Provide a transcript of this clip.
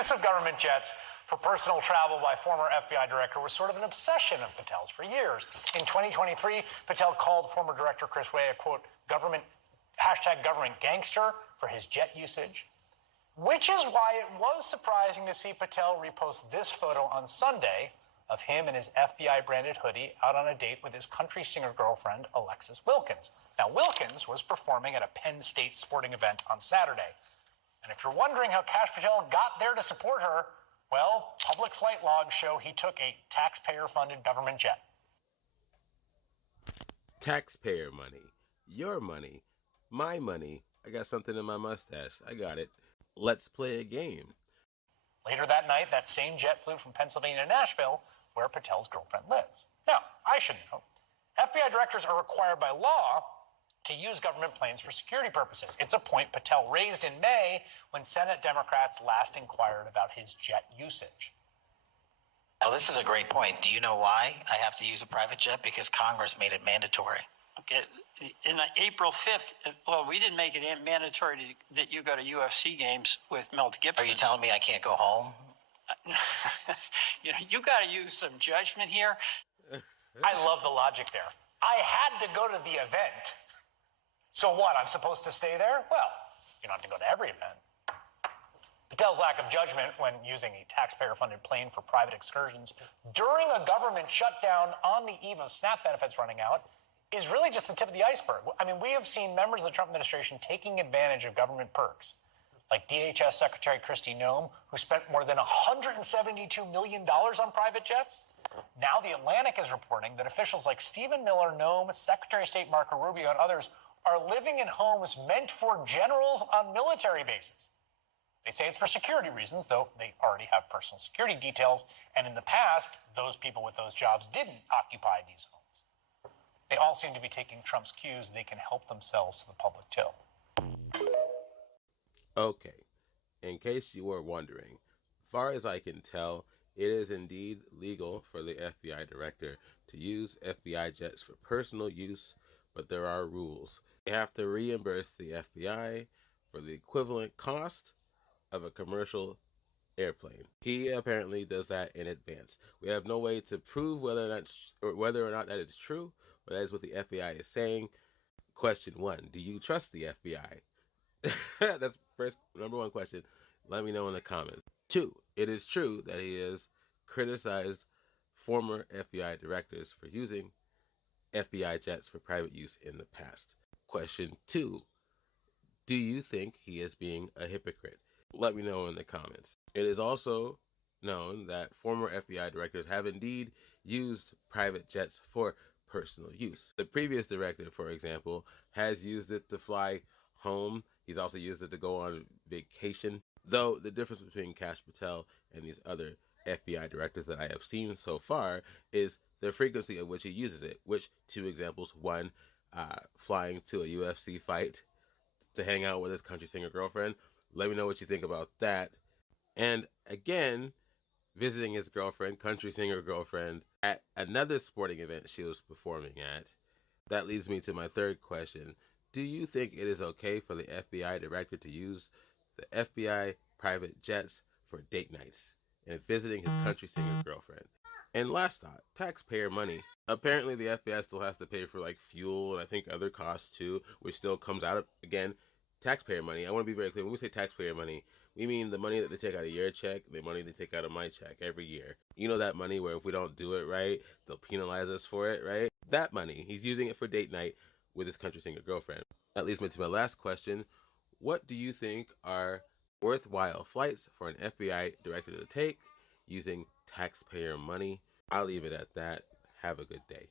use of government jets for personal travel by former FBI director was sort of an obsession of Patel's for years. In 2023, Patel called former director Chris Wray a, quote, government gangster for his jet usage, which is why it was surprising to see Patel repost this photo on Sunday of him in his FBI-branded hoodie out on a date with his country singer girlfriend, Alexis Wilkins. Now, Wilkins was performing at a Penn State sporting event on Saturday. And if you're wondering how Kash Patel got there to support her, well, public flight logs show he took a taxpayer-funded government jet. Taxpayer money. Your money. My money. I got something in my mustache. I got it. Let's play a game. Later that night, that same jet flew from Pennsylvania to Nashville, where Patel's girlfriend lives. Now, I should know, FBI directors are required by law to use government planes for security purposes. It's a point Patel raised in May when Senate Democrats last inquired about his jet usage. Now, this is a great point. Do you know why I have to use a private jet? Because Congress made it mandatory. Okay. In April 5th, well, we didn't make it mandatory that you go to UFC games with Mel Gibson. Are you telling me I can't go home? You got to use some judgment here. I love the logic there. I had to go to the event. So what, I'm supposed to stay there? Well, you don't have to go to every event. Patel's lack of judgment when using a taxpayer-funded plane for private excursions during a government shutdown on the eve of SNAP benefits running out is really just the tip of the iceberg. I mean, we have seen members of the Trump administration taking advantage of government perks, like DHS Secretary Kristi Noem, who spent more than $172 million on private jets. Now The Atlantic is reporting that officials like Stephen Miller, Noem, Secretary of State Marco Rubio, and others are living in homes meant for generals on military bases. They say it's for security reasons, though they already have personal security details, and in the past, those people with those jobs didn't occupy these homes. They all seem to be taking Trump's cues. They can help themselves to the public, too. Okay, in case you were wondering, far as I can tell, it is indeed legal for the FBI director to use FBI jets for personal use, but there are rules. They have to reimburse the FBI for the equivalent cost of a commercial airplane. He apparently does that in advance. We have no way to prove whether or not that is true, but that is what the FBI is saying. Question 1, do you trust the FBI? That's first, number one question. Let me know in the comments. 2, it is true that he has criticized former FBI directors for using FBI jets for private use in the past. Question 2, do you think he is being a hypocrite? Let me know in the comments. It is also known that former FBI directors have indeed used private jets for personal use. The previous director, for example, has used it to fly home. He's also used it to go on vacation. Though the difference between Kash Patel and these other FBI directors that I have seen so far is the frequency at which he uses it, which, 2 examples. 1, flying to a UFC fight to hang out with his country singer girlfriend. Let me know what you think about that. And again, visiting his girlfriend, country singer girlfriend, at another sporting event she was performing at. That leads me to my third question. Do you think it is okay for the FBI director to use the FBI private jets for date nights and visiting his country singer girlfriend? And last thought, taxpayer money. Apparently the FBI still has to pay for like fuel and I think other costs too, which still comes out of, again, taxpayer money. I want to be very clear. When we say taxpayer money, we mean the money that they take out of your check, the money they take out of my check every year. You know that money where if we don't do it right, they'll penalize us for it, right? That money, he's using it for date night with his country singer girlfriend. That leads me to my last question. What do you think are worthwhile flights for an FBI director to take using taxpayer money? I'll leave it at that. Have a good day.